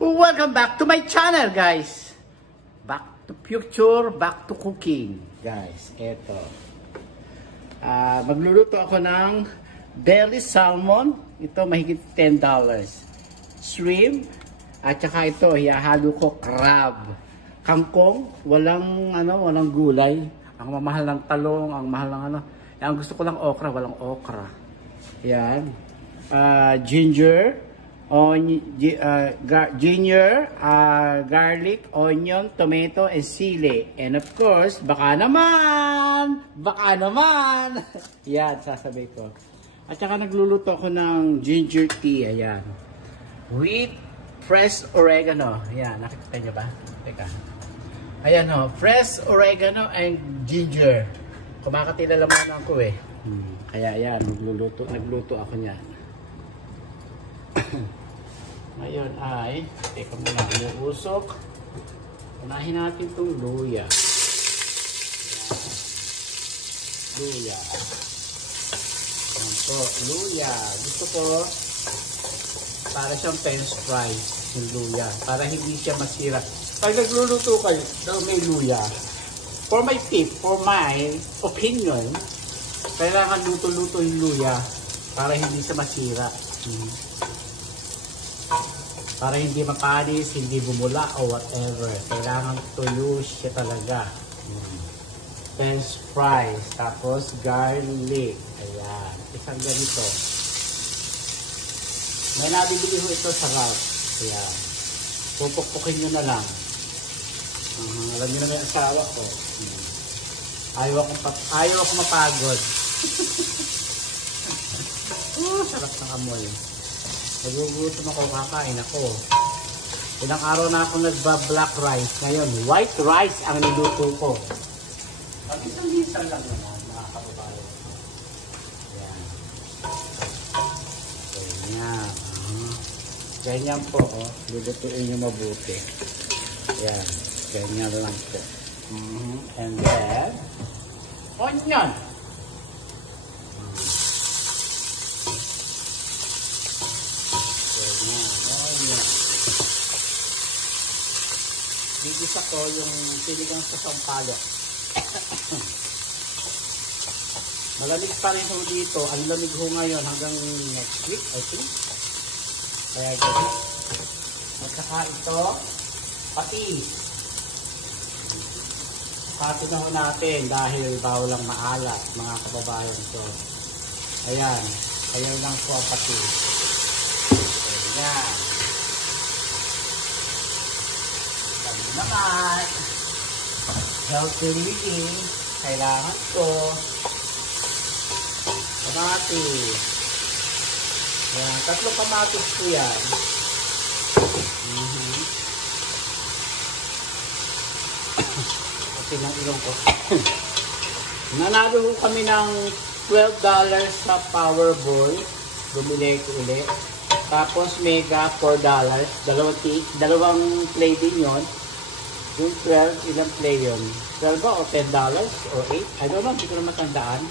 Welcome back to my channel, guys. Back to future, back to cooking, guys. Eto. Magluluto ako ng belly salmon. Ito mahigit $10. Shrimp. At saka ito, ihahalo ko crab. Kangkong, walang gulay. Ang mamahal ng talong, ang mahal ng Ang gusto ko lang okra, walang okra. Yan. Ginger, garlic, onion, tomato, and sili. And of course, baka naman! Yan, sasabihin ko. At saka nagluluto ako ng ginger tea. Ayan. With fresh oregano. Ayan, nakikita nyo ba? Teka. Ayan o, fresh oregano and ginger. Kumakatila naman ako eh. Kaya ayan, nagluto ako niyan. Ngayon ay, teka muna, umuusok. Unahin natin itong luya. Luya. Ayan po, luya. Gusto ko, para siyang french fries, yung luya. Para hindi siya masira. Pag nagluluto kayo, daw may luya. For my tip, for my opinion, kailangan luto-luto yung luya para hindi siya masira. Para hindi mapanis, hindi bumula o whatever. Kailangan tuyo siya talaga. French fries. Tapos garlic. Ayan. Isang ganito. May nabibili ko ito sa Ralph. Ayan. Pupukpukin nyo na lang. Alam nyo naman yung asawa ko. Ayaw ako mapagod. Sarap ng amoy. Nagugutom ako, kakain ako. Ilang araw na ako nagba-black rice. Ngayon, white rice ang niluto ko. At isang-isang lang naman, mga kababayan. Ayan. Ganyan. Ganyan po, oh. Lulutuin nyo mabuti. Ayan. Ganyan lang po. And then, onion. Bigis ako yung sinigang sa sampalok. Malamig pa rin ho dito. Ang lamig ho ngayon hanggang next week, I think. Kaya gano'n. At saka ito, patis. Pati na ho natin dahil bawal lang maalat, mga kababayan. So, ayan. Ayan lang po ang patis. Ayan. Naman, healthy living, kailangan ko kamatis. Yan, 3 kamatis ko yan. Kasi ng ilong ko. Nanalo ko kami ng $12 sa Powerball. Bumili ko ulit. Tapos Mega $4. Dalawang play din yun. Yung 12, ilang play yun? 12 ba o $10 o 8? I don't know, hindi ko na matandaan.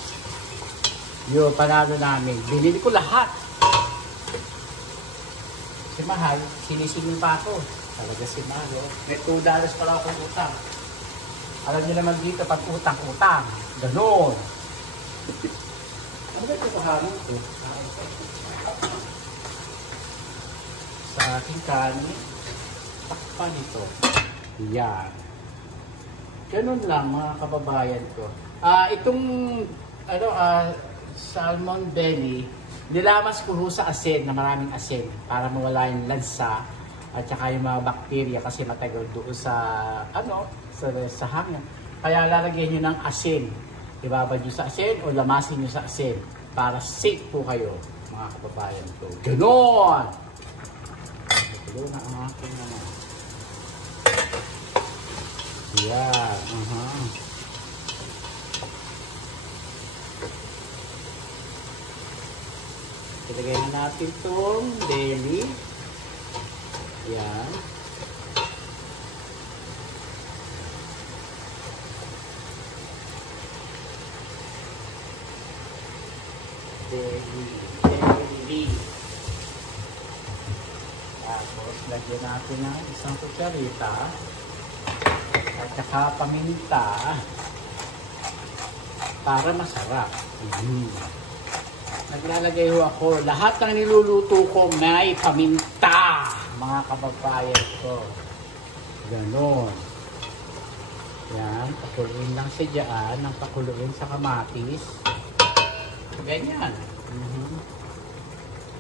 Yung panalo namin. Binili ko lahat. Si Mahal, sinisingin pa ako. Talaga si Mahal. May $2 pala akong utang. Alam niyo naman dito, pag utang-utang. Ganon. Ano ba ito kahanan ko? Sa aking kanin, takpan ito. Yan. Ganun lang mga kababayan ko. Itong salmon belly, nilamas ko sa asin na maraming asin para mawala yung lansa at saka yung mga bakterya kasi matagal doon sa sa hangin. Kaya lalagyan nyo ng asin. Ibabad nyo sa asin o lamasin nyo sa asin para safe po kayo mga kababayan ko. Ganon! Ito na ang aking naman. Yan. Ilagay na natin itong belly. Yan. Belly. Tapos, lagyan natin ng isang kutsarita. At saka paminta. Para masarap. Naglalagay ho ako. Lahat ng niluluto ko may paminta. Mga kababayan ko. Ganon. Yan. Pakuluin lang siya dyan. Ang pakuluin sa kamatis. Ganyan.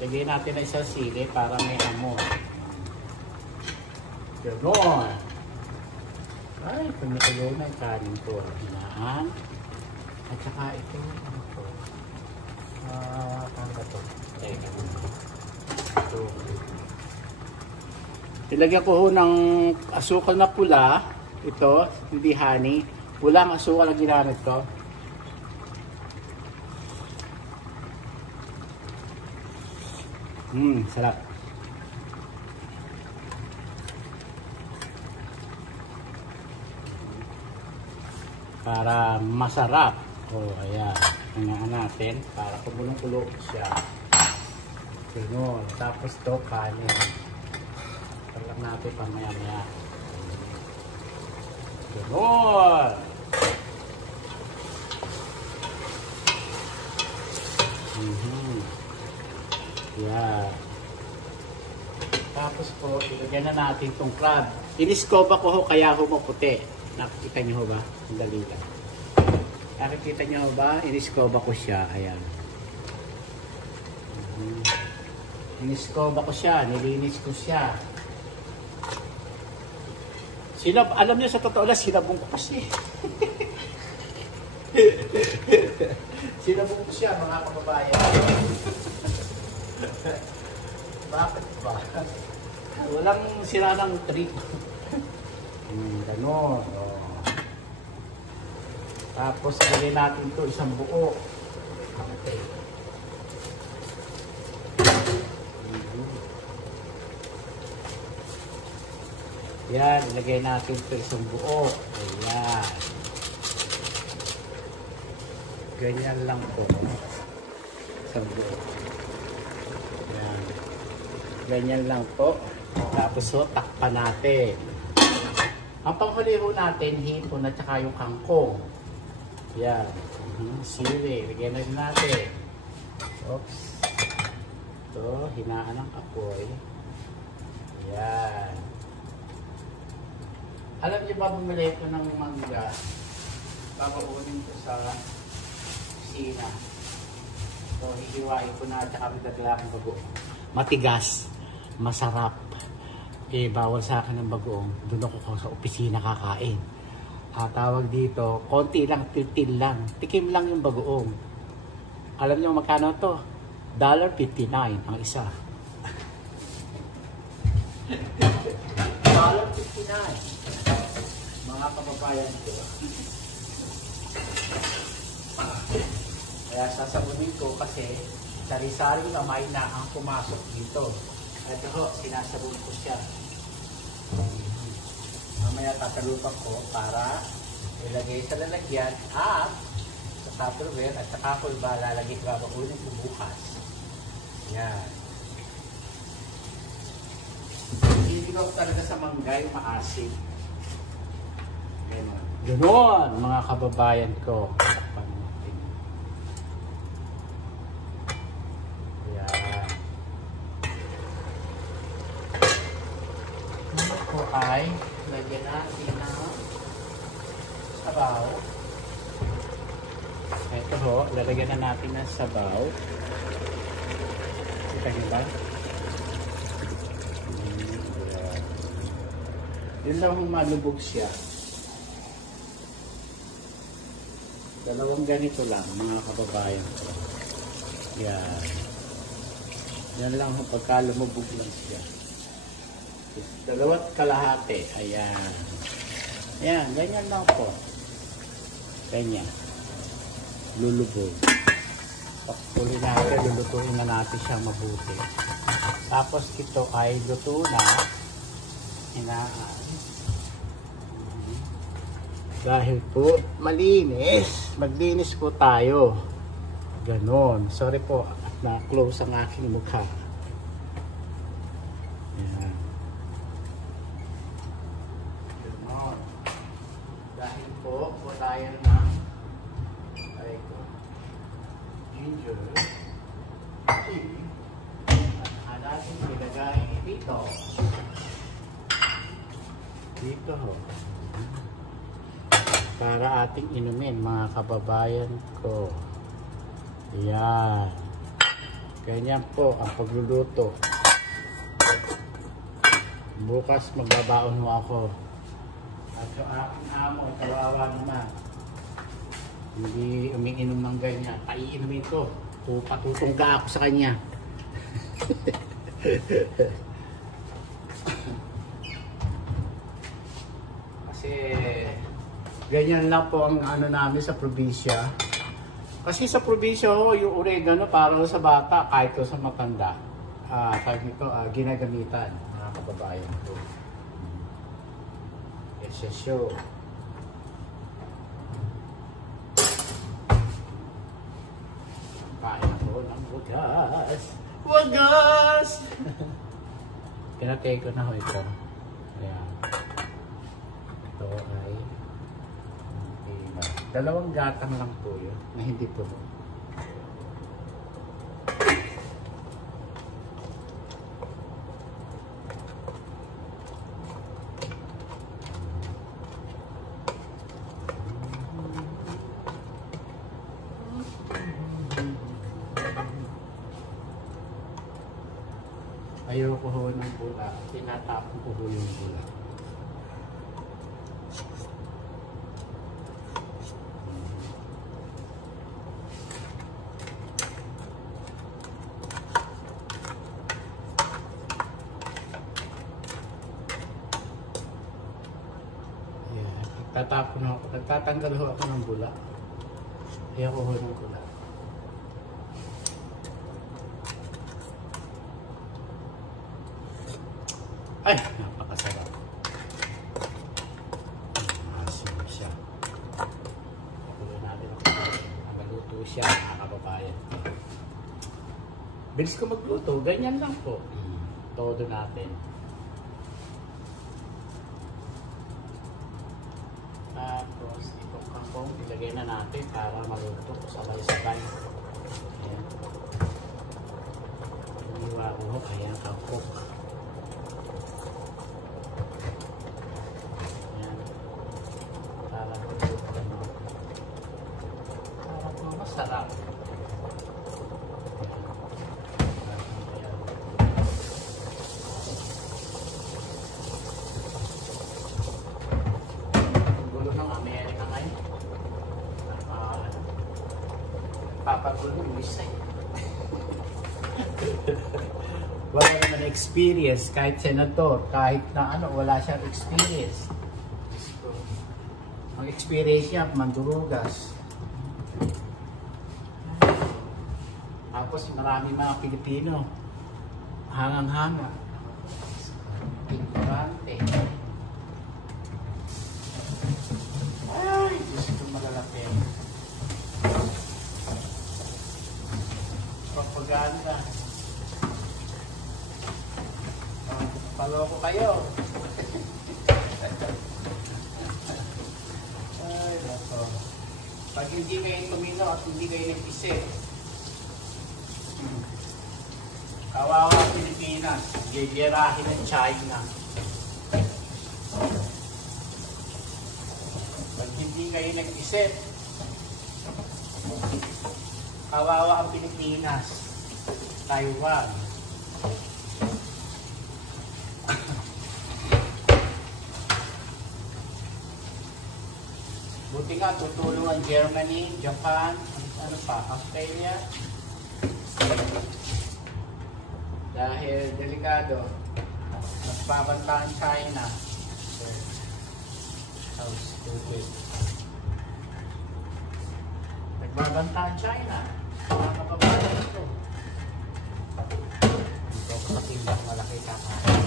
Lagyan natin na isang sili para may amoy. Ganon. Ay, kumukulo na yung kanin ko. Hinaan. At saka ito. Ano to? Paano ba to? Ito. Ilagyan ko ho ng asukal na pula. Ito, hindi honey. Pulang asukal ang ginamit ko. Sarap. Para masarap. Ayan. Tingnan natin para kumulong-kulo siya. Ganun. Tapos to kanin. Talag natin pamaya-maya. Ganun. Yeah. Tapos po, ilagyan na natin itong crab. Iniskoba ko ho, kaya ho maputi. Nakikita nyo ho ba? Ang dali lang. Nakikita nyo ho ba? Iniskoba ko siya. Ayan. Iniskoba ko siya. Nilinis ko siya. Alam nyo sa totoo lang, sinabong ko kasi. Sinabong ko siya, mga kababayan. Bakit ba? Walang sila ng trip. Ganon. Tapos gawin natin ito isang buo. Okay. Yan, ilagay natin ito isang buo. Ayan. Ganyan lang po. Isang buo. Ganyan lang po. Tapos so, takpan natin. Ang panghuli ho natin, hipon at saka yung kangkong. Yan. Sili. Lagyan na rin natin. Oops. Ito, hinaan ng apoy. Yan. Alam niyo ba bumili ko ng mangga? Papaunin ko sa kusina. So, hihiwain ko na at saka magdadala akong bagoong. Matigas. Masarap. Bawal sa akin ng bagoong. Doon ako sa opisina kakain. Tawag dito, konti lang, tiltil lang. Tikim lang yung bagoong. Alam niyo magkano to? $1.59 ang isa. $1.59. Mga kababayan ko. Kaya sasabunin ko kasi sari-saring kamay na ang pumasok dito. Ito ho, sinasabon ko siya. Mamaya tatalupan ko para ilagay sa lalagyan at sa tupperware at saka ko lalagay ko babakunin ko bukas. Yan. Hindi ko talaga sa manggay maasim. Ganon. Ganon, mga kababayan ko. Ay, lagyan natin ng sabaw. Ito ho, lalagyan na natin ng sabaw. Kita niyo ba? Yun lang kung malubog siya. Dalawang ganito lang, mga kababayan ko. Yan. Yan lang kung pagka lumubog lang siya. 2 kalahati. Ayan. Ayan, ganyan lang po. Ganyan. Lulubog. Pagpuli natin, lulutuin na natin siya mabuti. Tapos ito ay luto na. Hinaan. Dahil po, malinis. Maglinis po tayo. Ganon. Sorry po, na-close ang aking mukha. Ayan. dito. Dito ho. Para ating inumin mga kababayan ko. Ayan. Ganyan po ang pagluluto. Bukas magbabaon mo ako. At yung aking amo, kawawa naman. Hindi umiinom ng ganyan. Paiinumin ko. Patutungga ako sa kanya. Kasi ganyan lang po ang ano namin sa probinsya. Kasi sa probinsya, yung oregano para sa bata, kahit sa matanda, ginagamitan, mga kababayan ko. Esesyo. Kain ako ng wagas. Wagas! Pinatay ko na ho ito. Ayan. Ito ay dalawang gatang lang po yun na hindi po. Ayoko ho ng bula. Tinatapon ko ho yung bula. Tatapon ako. Nagtatanggal ho ako ng bula. Ayoko ho ng bula. Ay! Napakasarap. Asim siya. Pakulo natin ako. Nagaluto siya, mga kababayan. Bilis ko magluto. Ganyan lang po. Todo natin. Tapos, itong kangkong ilagay na natin para maluto sabay-sabay. Ayan. Iniwa ko, ayan, kangkong. Ayan. Para maluto na. Para masarap. Papagulo yung isa eh. Wala naman experience, kahit senator, kahit na ano, wala siyang experience. Ang experience niya, mandurugas. Tapos marami mga Pilipino, hangang-hanga. Ignorante. Ay, Diyos ko malalaki. Propaganda. Paloko kayo. Ay, nako. Pag hindi kayo tumino at hindi kayo nag-isip, kawawa ang Pilipinas, gigirahin ng China. Pag hindi kayo nag-isip, kawawa ang Pilipinas, Taiwan. Buti nga tutulong ang Germany, Japan, ano pa, Australia. Dahil delikado, mas babanta ang China. How stupid. Nagbabanta ang China. Mga kapabayan ito. Ito ko sa timbang malaki kakain.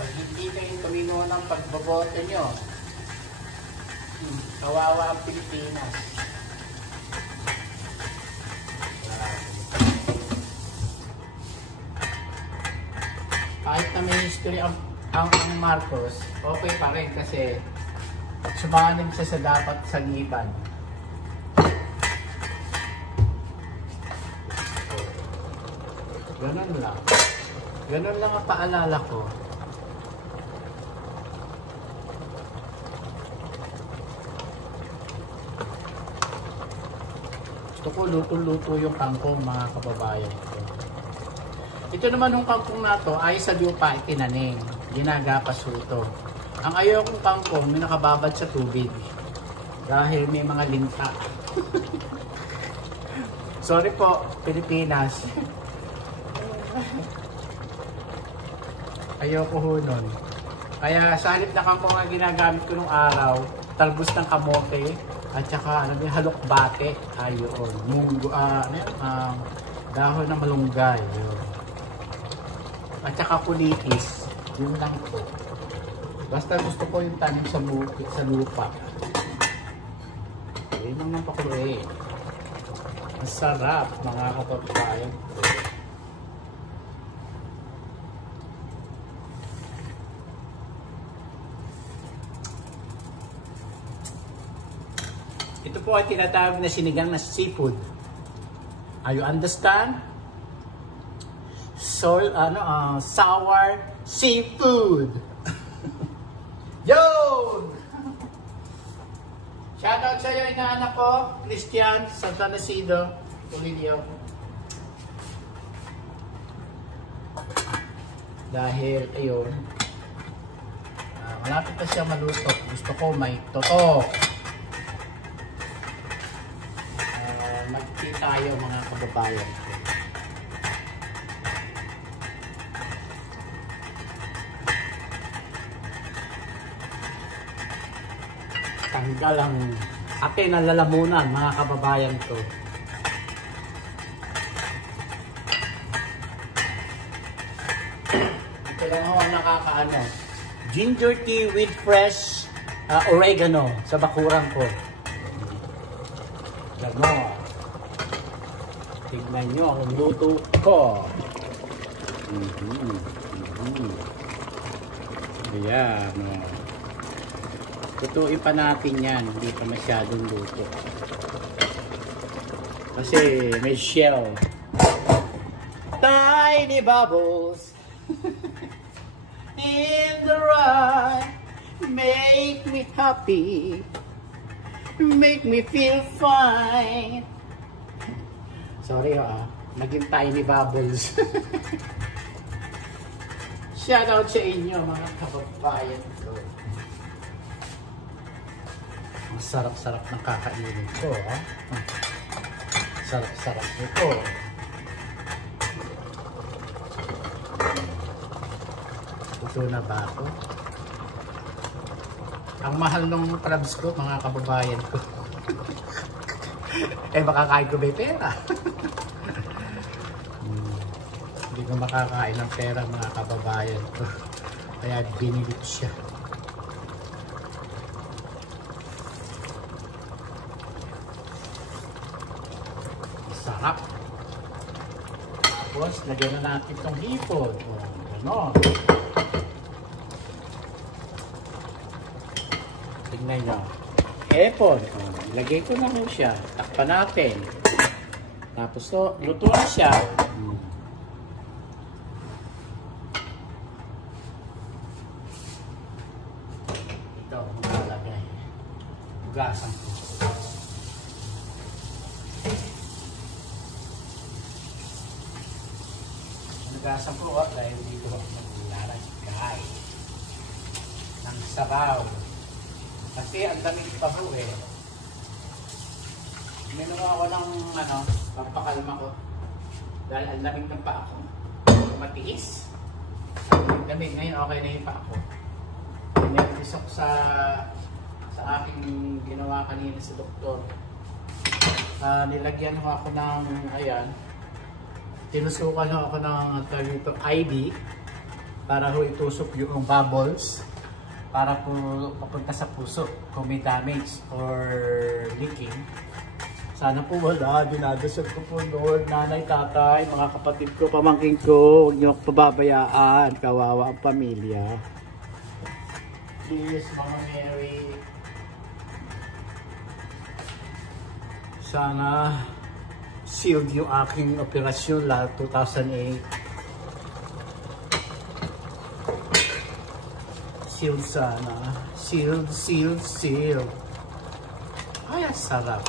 Pag hindi kayo tumino ng pagbabote nyo, kawawa ang Pilipinas. Kahit na may history ang Marcos, okay pa rin kasi sumanib siya sa dapat sagipan. Ganun lang. Ganun lang ang paalala ko. Gusto ko luto-luto yung kangkong, mga kababayan ko. Ito naman yung kangkong na to ay sa lupa itinanim. Ginagapas ito. Ang ayaw kong kangkong may nakababad sa tubig. Dahil may mga linta. Sorry po, Pilipinas. Ayoko ho nun. Kaya sa halip na kangkong ang ginagamit ko nung araw, talbos ng kamote, at saka ano, halokbate, ayun, munggo, dahon ng malunggay, yun. At saka kulitis, yun lang po. Basta gusto ko yung tanim sa bukit, sa lupa. Yun lang ng pakuluin. Masarap, mga kapatbayan. Ito po ay tinatawag na sinigang na seafood. Are you understand? Sour seafood. Yo! Shoutout sa iyo, inaanak ko, Christian Santa Nasido, Tulidio. Dahil, ayun, malapit na siya maluto. Gusto ko may toto. Mag-tea tayo, mga kababayan. Tanggal ang akin ang lalamunan, mga kababayan ko. Ito lang ako ang nakakaano. Ginger tea with fresh oregano sa bakurang ko. Gano'n. Tignan nyo ang luto ko. Ayan. Lutuin pa natin yan. Hindi pa masyadong luto. Kasi may shell. Tiny bubbles in the ride make me happy, make me feel fine. Sorry naging tiny bubbles. Shoutout sa inyo, mga kababayan ko. Sarap-sarap ng kakainin ko, Sarap-sarap nito. Ito na ba ako? Ang mahal ng crabs ko, mga kababayan ko. Makakain ko may pera. Hindi ko makakain ng pera, mga kababayan ko. Kaya binili ko siya. Sarap. Tapos, lagyan na natin itong hipon. Ganon. Tignan nyo. Hipon. Lagay ko na siya. Takpan natin. Tapos, luto na siya. Ito, malalagay. Hugasan ko. Hugasan ko dahil dito ako maglalagay ng sabaw. Kasi ang daming paho Minuha ko ng pampakalma ko. Dahil ang daming ng paa ko. Matiis. Ang daming. Ngayon okay na yung paa ko. Pinag-isok sa aking ginawa kanina sa doktor. Nilagyan ko ako ng, ayan, tinusukan ako ng ID para ho itusok yung bubbles para po papunta sa puso kung may damage or leaking. Sana po wala. Dinadasal ko po, Lord, nanay, tatay, mga kapatid ko, pamangkin ko, huwag niyo ako pababayaan. Kawawa ang pamilya. Please, Mama Mary. sealed yung aking operasyon la 2008. Sealed sana. Sealed. Ay, ang sarap.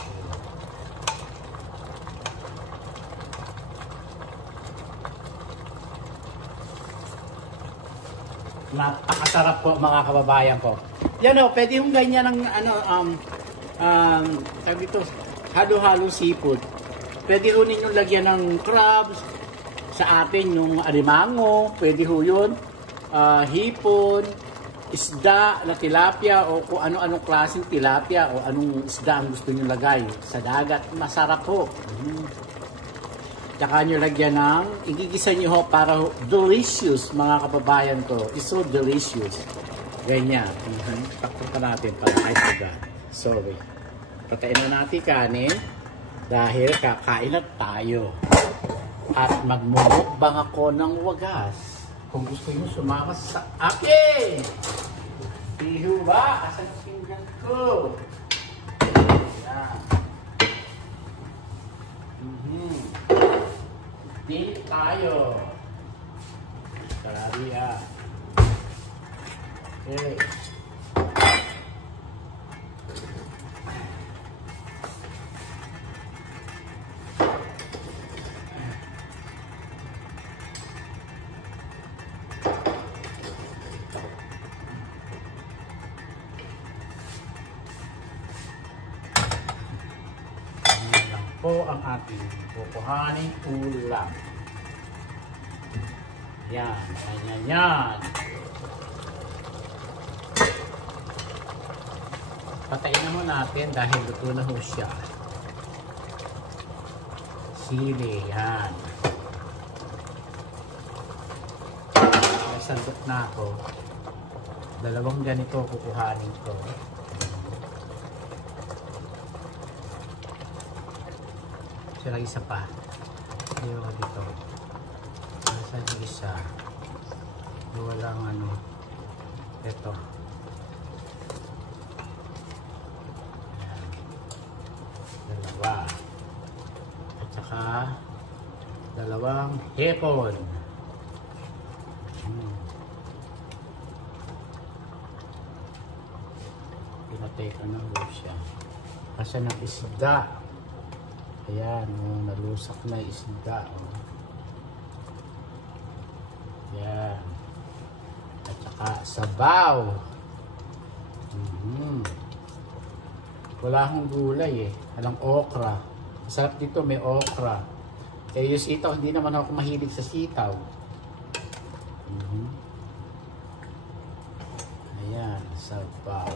Napakasarap po mga kababayan ko. Yan o, pwede yung ganyan ng sabi ito, halo-halo seafood. Pwede ho ninyong lagyan ng crabs, sa atin yung alimango, pwede ho yun, hipon, isda na tilapia o kung ano-anong klaseng tilapia o anong isda ang gusto nyo lagay sa dagat. Masarap ho. Tsaka nyo lagyan ng, igigisa nyo ho para delicious mga kababayan ko. It's so delicious. Ganyan. Takpan pa natin para kahit agad. Sorry. Patayin na natin kanin dahil kakain na tayo. At magmumukbang ako ng wagas. Kung gusto nyo sumama sa akin. Piho ba? Asan ang pinggan ko? Yan. Dili tayo. Karabia. Okay. Po ang ating kukuhaning ulam. Yan. Patayin na mo natin dahil luto na ho siya. Sili, yan. May sandok na ako. Dalawang ganito kukuhanin ko. Sila isa pa. Ayaw ka dito. Saan yung isa? Walang ano. Ito. Ayan. Dalawa. At saka dalawang hipon. Pinatay ka na ho siya. Kasi ng isda. Ayan, nalusak na isda. Ayan. At saka sabaw. Wala akong gulay eh. Walang okra. Masarap dito, may okra. Eh yung sitaw, hindi naman ako mahilig sa sitaw. Ayan, sabaw.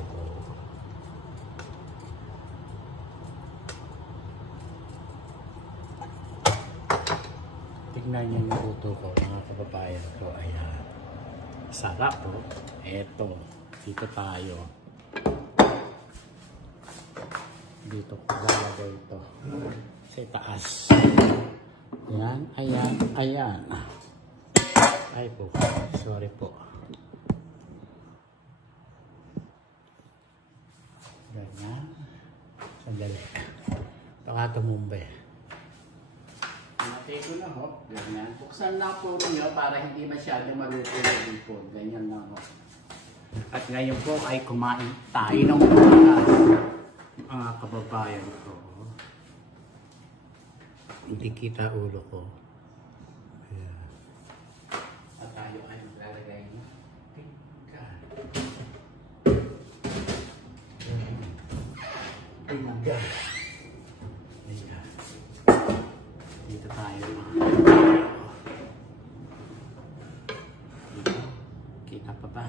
Tignan niyo yung luto ko, mga kababayan ko. Ayan. Sarap po. Eto. Dito tayo. Dito ko lalagay ito. Sa itaas. Ayan. Ay po. Sorry po. Ganyan. Sandali. Baka tumumba eh. Matay ko na ho. Ganyan. Buksan na po niyo para hindi masyado maluto yung hipon. Ganyan lang ho. At ngayon po ay kumain tayo ng umaga. Mga kababayan ko. Hindi kita ulo ko. Ayan. At tayo ay maglalagay ng pinggan. Pinggan. Ayan. Dito tayo mga dito. Kita pa ba?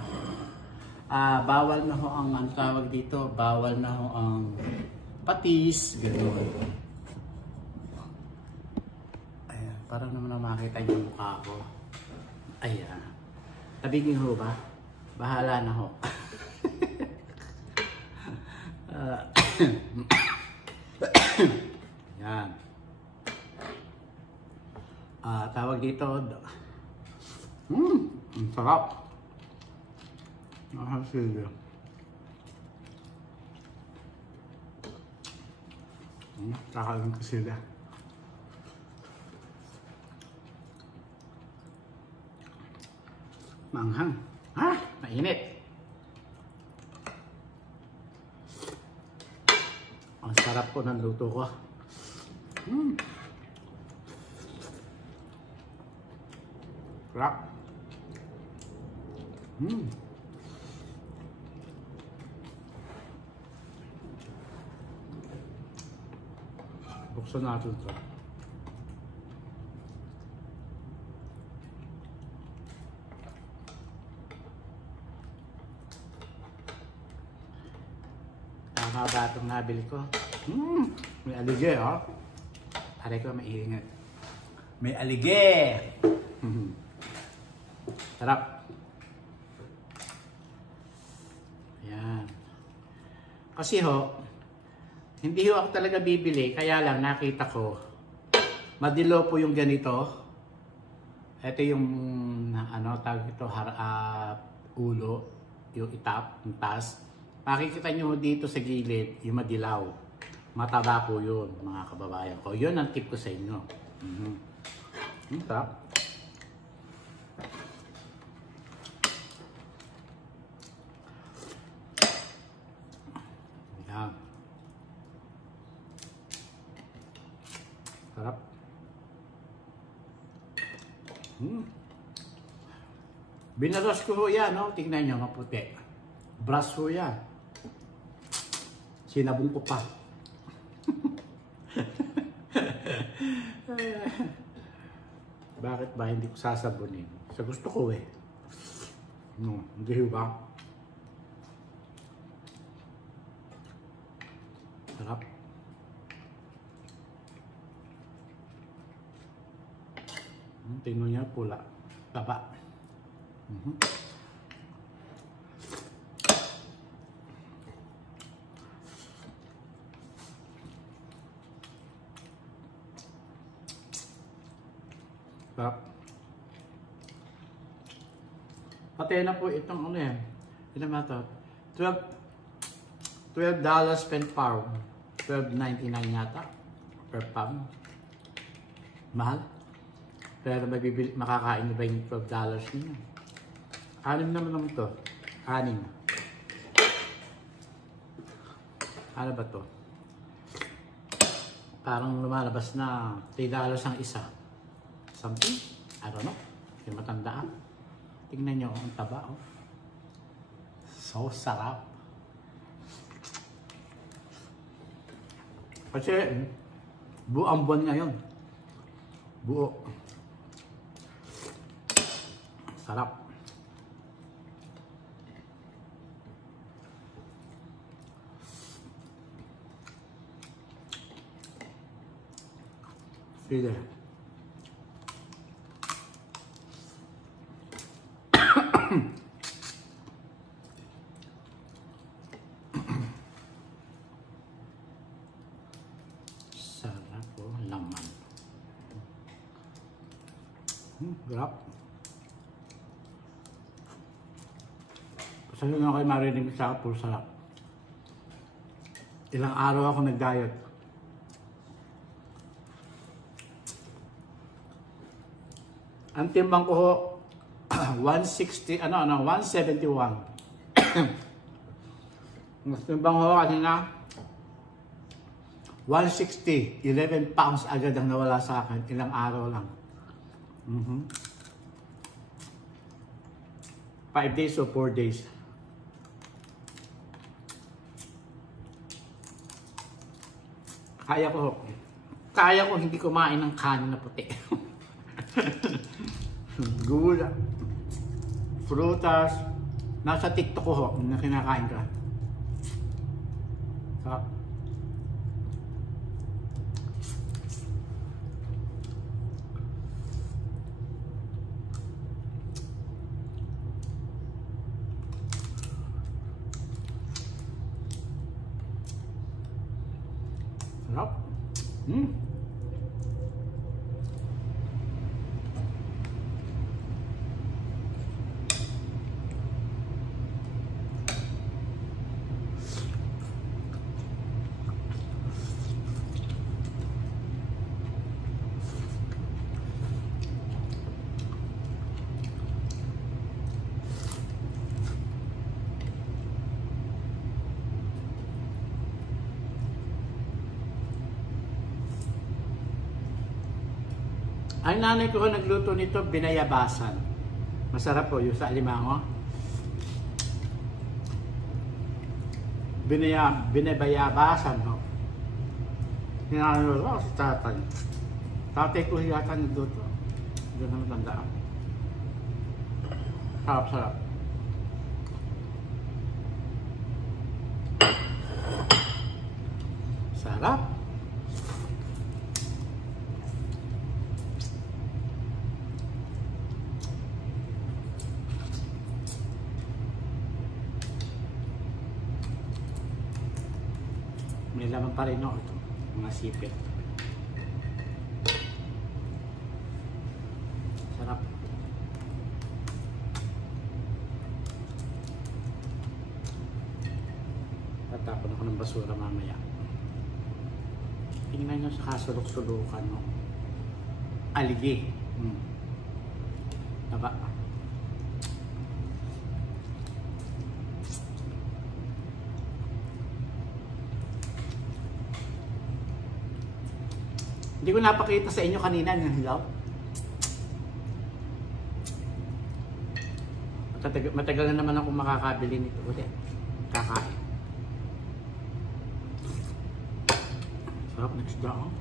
Bawal na ho ang tawag dito. Bawal na ho ang patis. Gano'n. Ayan. Parang naman na makita yung mukha ko. Ayan. Tabigin ho ba? Bahala na ho. Ayan. Tawag dito. Ang sarap. Sige. Kakain ko sila. Manghang. Ha? Mainit. Ang sarap po ng luto ko. Sarap. Buksan natin ito. Tama ba itong nabili ko? May alige, oh. Aray ko, maiingat. May alige! Sarap. Ayan. Kasi ho, hindi ho ako talaga bibili, kaya lang nakita ko, madilo po yung ganito. Ito yung, ano, tawag ito, ulo, yung itap, yung taas. Makikita nyo dito sa gilid, yung madilaw. Mataba po yun, mga kababayan ko. Yun ang tip ko sa inyo. Sarap. Ayan. Sarap. Binaros ko ho yan, no? Tingnan nyo, maputi. Brush ho yan. Sinabong ko pa. Bakit ba hindi ko sasabunin? Sa gusto ko eh. No, hindi ba? Sarap. Tingnan niya pula. Taba. Sarap. Pati na po itong ano yan. Ilan ba ito? $12 per pound. $12.99 yata per pound. Mahal. Pero makakain nyo ba yung $12 ninyo? 6 naman naman ito. 6. Ano ba ito? Parang lumalabas na $3 ang isa. Something? I don't know. Hindi matandaan. Tingnan nyo ang taba. Oh. So sarap. Kasi buo ang buwan ngayon. Buo. Sarap. Sige. Sarap po, laman. Sarap. Kasi nung kayo marinig sa akin, puro sarap. Ilang araw ako nag-diet. Ang timbang ko ho, 160, 171. Mas timbang ho kanina, 160, 11 pounds agad ang nawala sa akin, ilang araw lang. 5 days o 4 days. Kaya ko hindi kumain ng kanin na puti. Gula, frutas, nasa TikTok ko ho, na kinakain ka. Sarap. Sarap. Ang nanay ko nagluto nito, binayabasan. Masarap po yung sa alimango. Binabayabasan, no? Hinanalo ko si tatay. Tatay ko yata nagluto. Hindi na matandaan. Sarap-sarap. Sarap. May laman pa rin no, ito, mga sipit. Sarap. Tatapon ako ng basura mamaya. Tingnan nyo sa kasulok-sulukan, no? Aligi. Taba. Hindi ko napakita sa inyo kanina ng hilaw. Matagal na naman ako makakabili nito ulit. Kakain. Sarap na isda, oh.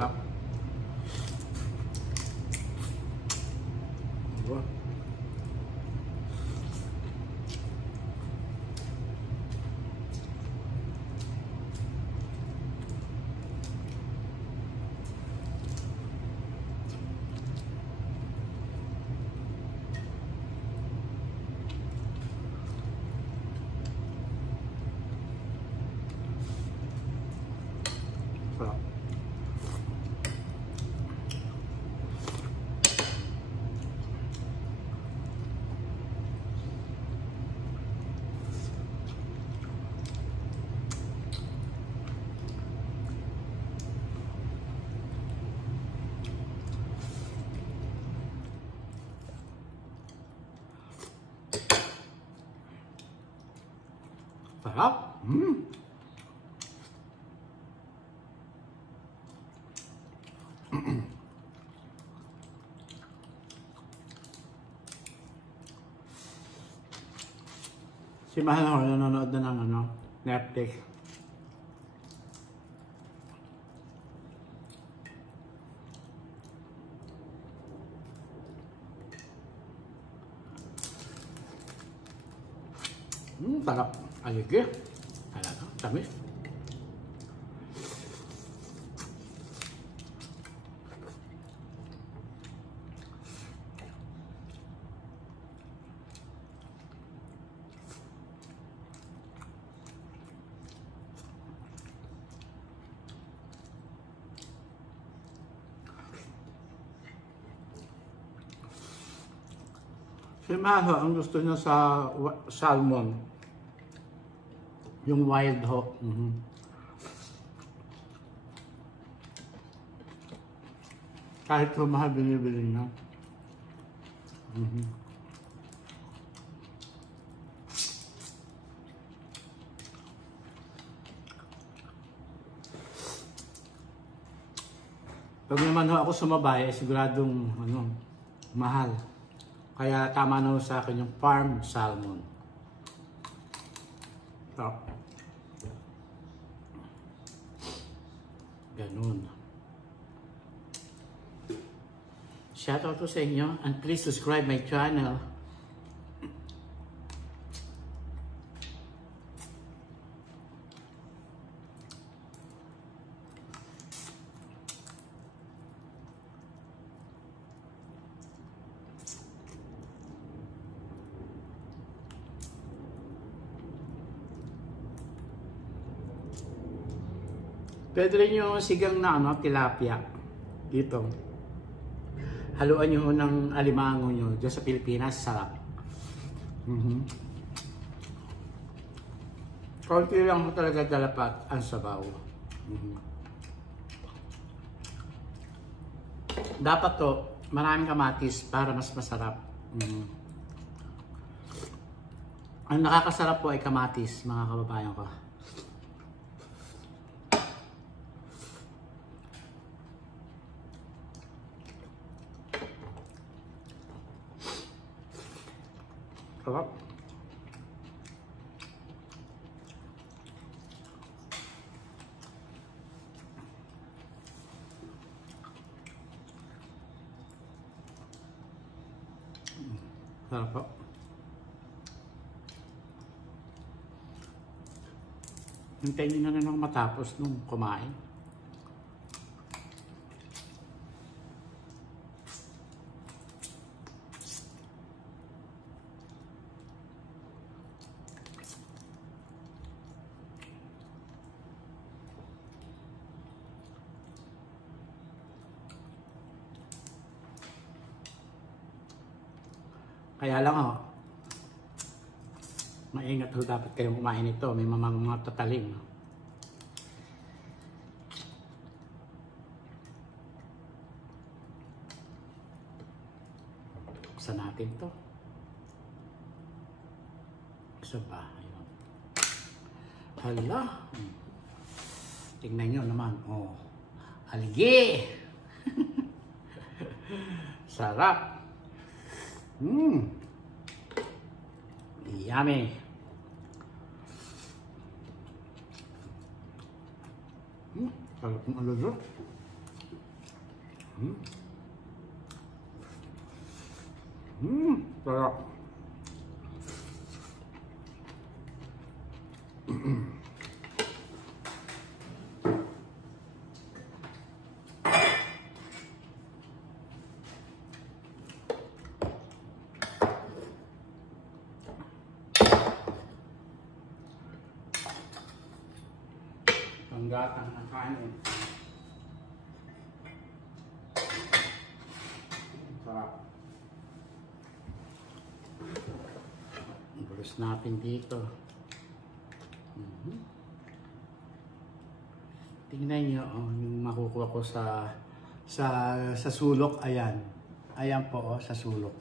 Sarap. Wow. Sarap. Sarap. Si Mahal ako nanonood na ng Netflix. Sarap. Aligi. Talaga. Tamis. Si Maho, ang gusto niya sa salmon, yung wild ho. Kahit so mahal binibili niya. Pag naman ho ako sumabay, siguradong mahal. Kaya tama na sa akin yung farm salmon. Top. Ganun. Shoutout to sa inyo and please subscribe my channel. Pwede rin yung sigang na tilapia dito. Haluan nyo ng alimango nyo dyan sa Pilipinas. Sarap. Konti lang mo talaga dalapat ang sabaw. Dapat to, maraming kamatis para mas masarap. Ang nakakasarap po ay kamatis, mga kababayan ko. Sarap. Sarap po. Hintayin nyo na lang matapos nung kumain. Kaya lang maingat ho dapat kayong kumain ito. May mga tataling. Buksan natin to. Isa ba? Ayun. Hala. Tingnan nyo naman. Oh. Aligi! Sarap. Yummy. Sarap ng alaga. Sarap. Panggatang ng kanin. Sarap. Ibulos natin dito. Tingnan nyo yung makukuha ko sa sulok. Ayan. Ayan po sa sulok.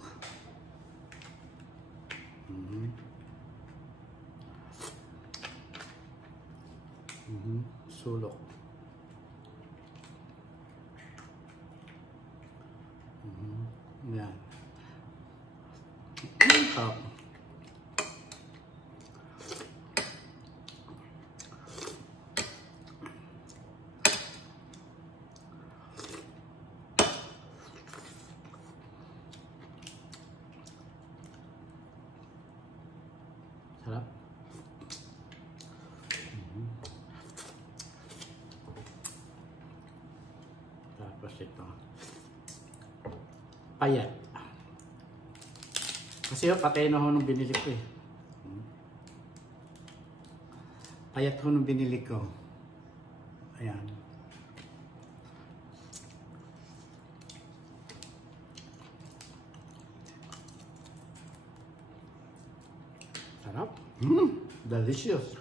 Sulok. Yan. Sarap. Sarap. Tapos ito. Payat. Kasi patay na ho nung binili ko eh. Payat ho nung binili ko. Ayan. Sarap. Delicious.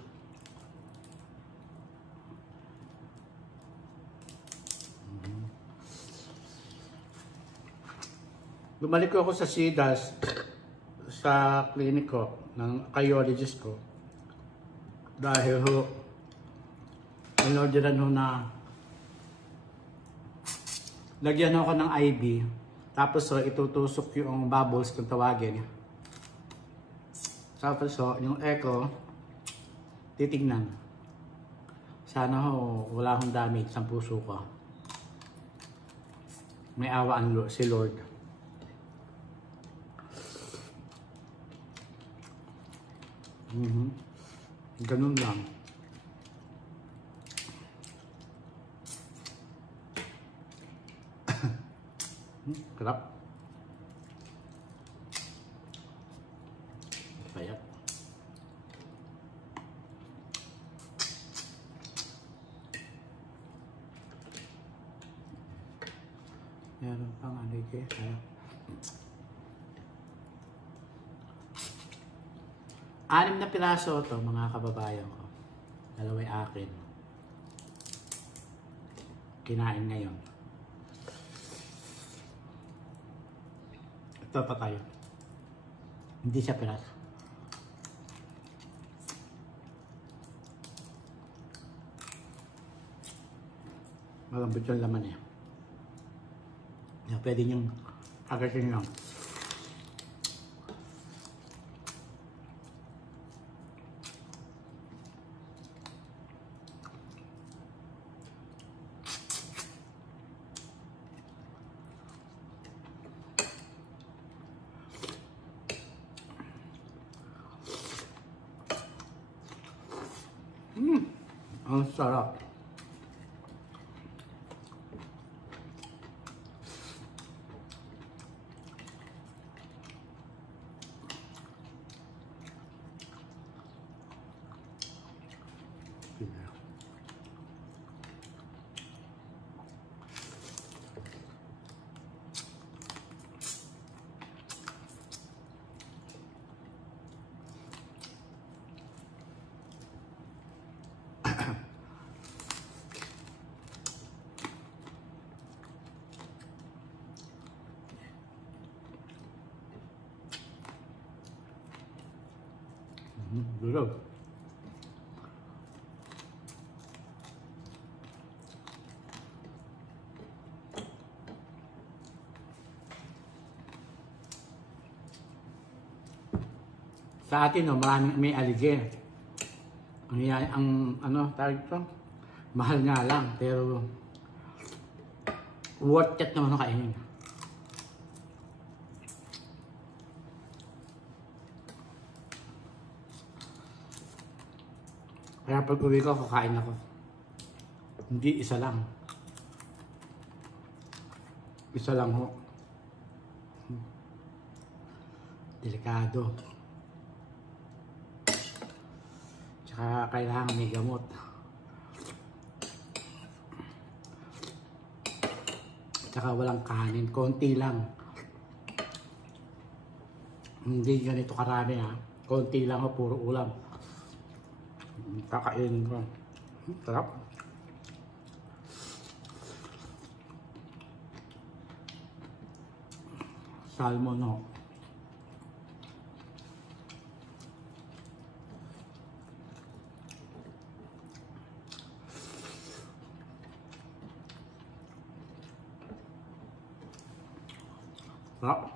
Bumalik ako sa SIDAS sa clinic ko ng cardiologist ko dahil ho in-orderan ho na lagyan ako ng IV tapos itutusok yung bubbles kung tawagin tapos yung echo titignan sana ho wala akong damage sa puso ko, may awa si Lord. Ganun lang. Sarap. Payat. Meron pang aligi. Anim na piraso ito mga kababayan ko. Dalawa'y akin. Kinain ngayon. Ito pa tayo. Hindi siya piras. Malambot yung laman niya. Pwede niyong agasin lang. Ang sarap. Durog. Sa atin, no, maraming may allergen. Ang ano, tawag ito, mahal nga lang, pero worth it naman ang kainin. Kaya pag uwi ko, kakain ako. Hindi isa lang. Isa lang ho. Delikado. Tsaka kailangan may gamot. Tsaka walang kanin. Konti lang. Hindi ganito karami ha. Konti lang ho, puro ulam. Kakainin ko. Sarap. Salmon no. Sarap.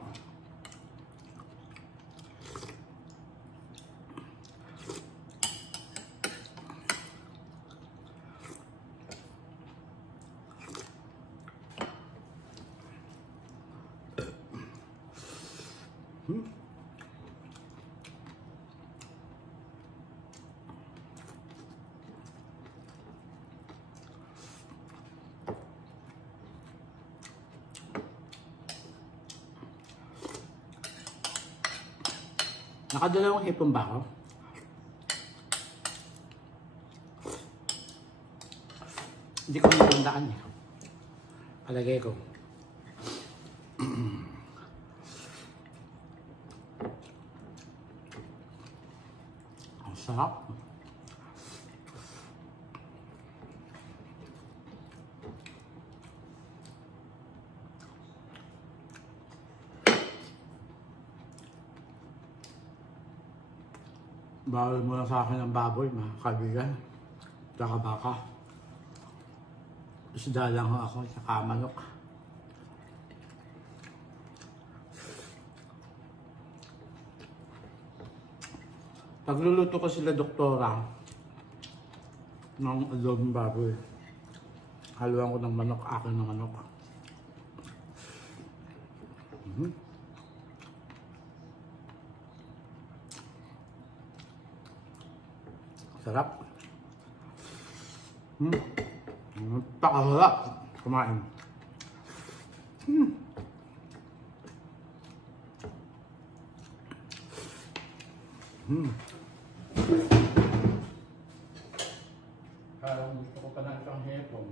Nakadalawang hipon ba ako? Hindi ko natandaan eh. Palagay ko. Ang sarap. Bawal muna sa akin ng baboy, mga kaibigan. Tsaka baka. Isda lang ho ako, tsaka manok. Pagluluto ko sila doktora ng adobong baboy. Haluan ko ng manok, akin ng manok. Sarap. Pakasarap kumain. Parang gusto ko pa ng isang hepong.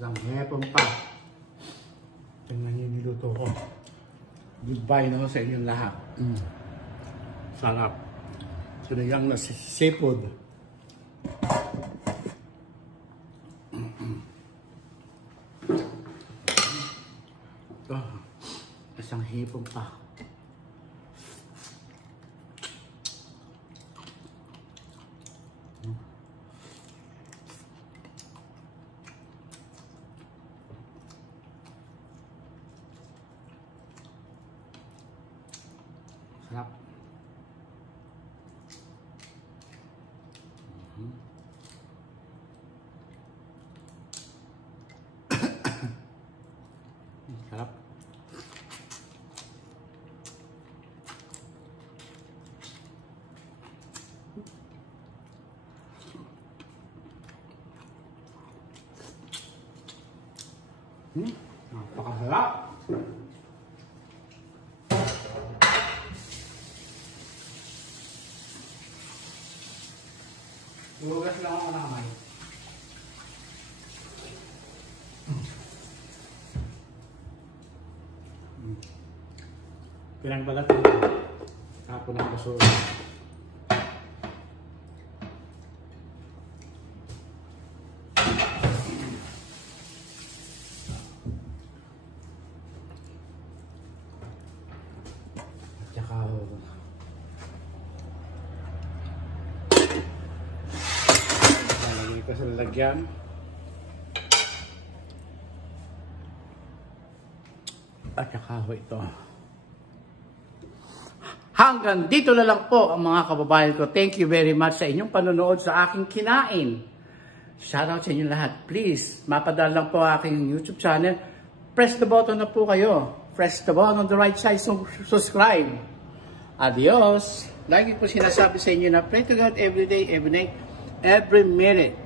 Isang hepong pa. Tingnan yung niluto ko. Goodbye na ko sa inyong lahat. Sarap. Sinigang na seafood. Ito, isang hipon pa. Sarap. Sarap. Napakasarap. Hugas lang ako ng kamay. Pinagbalat ko. Tapon ng basura. At saka lalagay ko sa lalagyan. At saka ito. Hanggang dito na lang po ang mga kababayan ko. Thank you very much sa inyong panonood sa aking kinain. Shoutout sa inyong lahat. Please, mapadala lang po aking YouTube channel. Press the button na po kayo. Press the button on the right side. Subscribe. Adios. Lagi po sinasabi sa inyo na pray to God every day, every night, every minute.